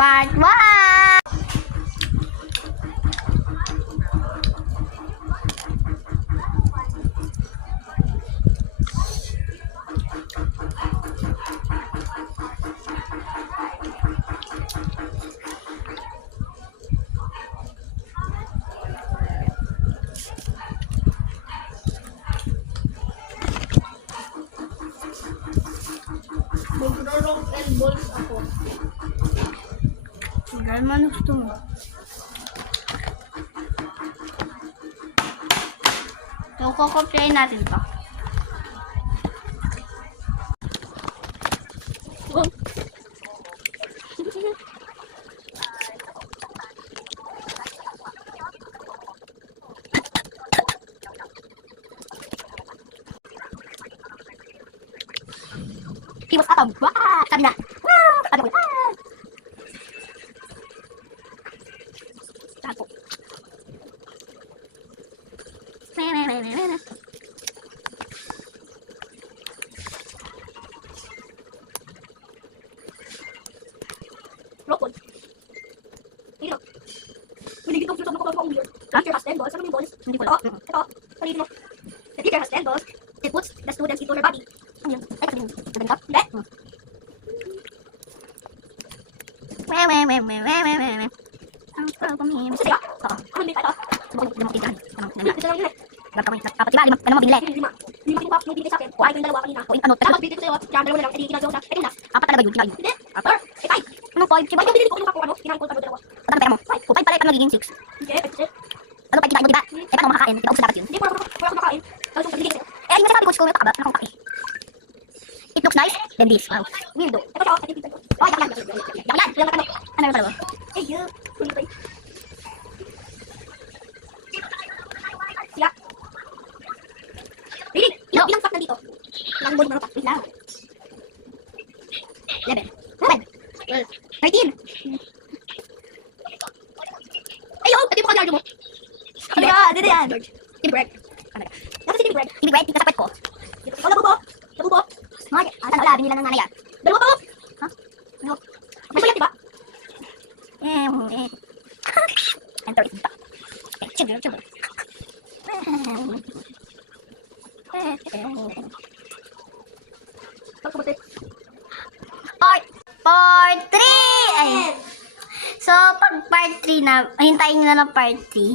Part 1! Magro-rock and balls ako. Dahil man gusto mo. So, kukopyahin natin to. He was atom. Wah! Sabi na. Wah! Sabi ko. Wah! Tapo. Rockwood. Dito. Pinigit ko sa mga kapag ulo. The teacher has 10 balls. Ano yung balls? Hindi ko Ito. Ito. Paligid mo. The teacher has 10 balls. It puts the students into her body. Ano yun? Ay, sabi nito? Hindi. Ang sarap kami. Sige. Oo. Ano may tayo? Subukan mo tignan. Ito lang yun eh. Dapat diba? Ano mo binili? Lima. Lima kinuha. May binigay sa akin. Kuhain ko yung dalawa kanina. Ano? Tapos binigay ko sa'yo. Kaya dalawa na lang. Eh, di ginagawa na. Eh, na. Apat talaga yun. Kinain. Hindi. Apat? Eh, five. Anong 5? Ay, binili ko yung ako ano. Kinain ko yung dalawa. Ano pera mo? 5 pala yung magiging 6. Hindi. Eh, Ano pa kinain mo, diba? Eh, paano makakain? Diba ubos dapat yun? hindi. Wala ko makain. Tapos yung binigay ko sa'yo. Eh, yung sabi ko, school, nakaba. Ano kung kaki? It looks nice, then this. Wow. Weirdo. Ito siya. Ito siya. Oh, yan. Yan. Yan. Ano yung pala? Eh, yun. Sulit. Siya. Really? Ilang fact na dito? Ilang body mo pa? Wait lang. 11. 13. Ayun! Pati mo ka-cardio mo. Ano yan? Dito yan. Tini bread. Ano si tini bread? Hindi bread, kasapit ko. Oh, labubo. Labubo. Mga, wala, binila ng nanay yan. Dalawa pa. Ha? Ano? Ano ba yan, diba? Enter it dito. Sugar. Pagkabuti. Part 3! Ay. So, pag part 3 na, hintayin nyo na ng part 3.